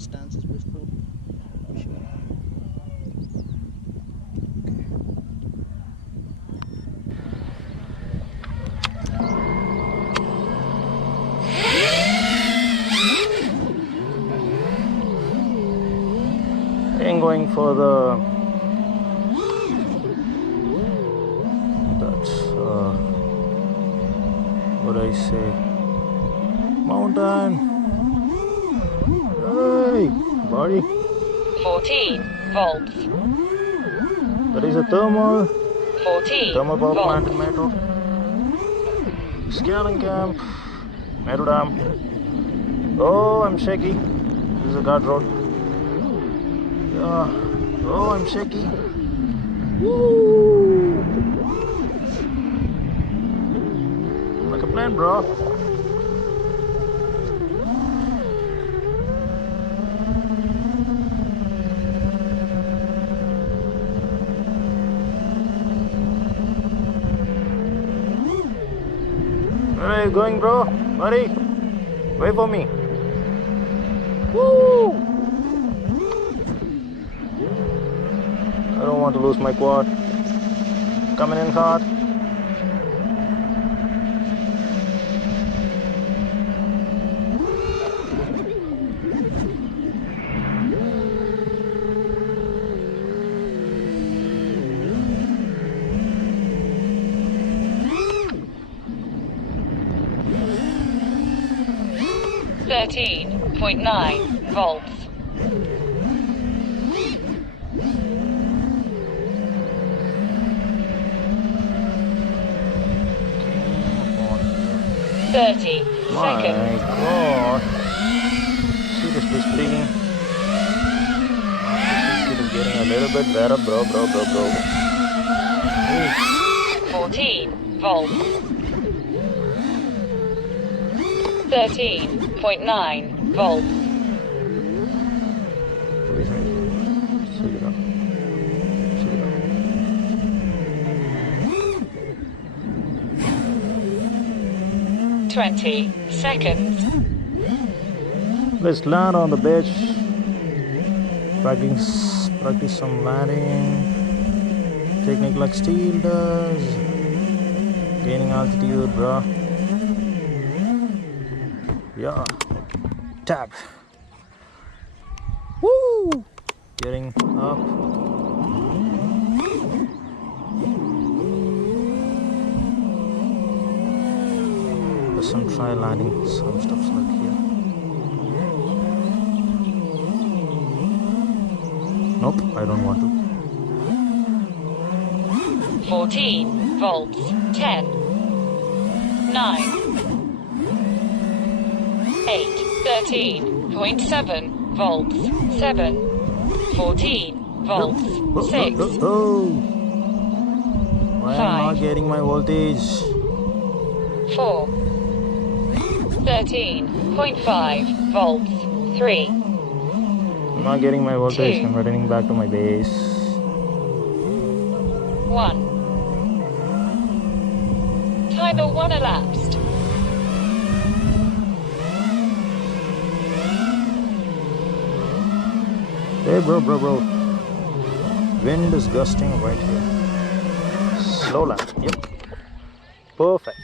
stance is best, bro. Sure. I'm going for what do I say? Mountain. Hey, buddy. 14 volts. That is a thermal 14 power plant in volts. Metro. Scaling camp, Metro Dam. Oh, I'm shaky. This is a guard road. Yeah. Oh, I'm shaky. Woo! Like a plane, bro. Where are you going, bro? Buddy, wait for me. Woo! I don't want to lose my quad. Coming in hard. .9 volts. Thirty My seconds. God. Seriously speaking, this is getting a little bit better, bro. 14 volts. 13.9 volts. Shake it up. 20 seconds. Let's land on the beach. Practice some landing. Technique like steel does. Gaining altitude, bro. Yeah. Tap. Woo! Getting up. There's some try landing, some stuff's like here. Nope, I don't want to. 14 volts. 10, 9, 8, 13.7 volts. 7, 14 volts. 6, Why am I not 5, getting my voltage? 4, 13.5 volts. 3, I'm not getting my voltage. 2, I'm returning back to my base. 1. Timer 1 elapsed. Hey, bro. Wind is gusting right here. Slow land. Yep. Perfect.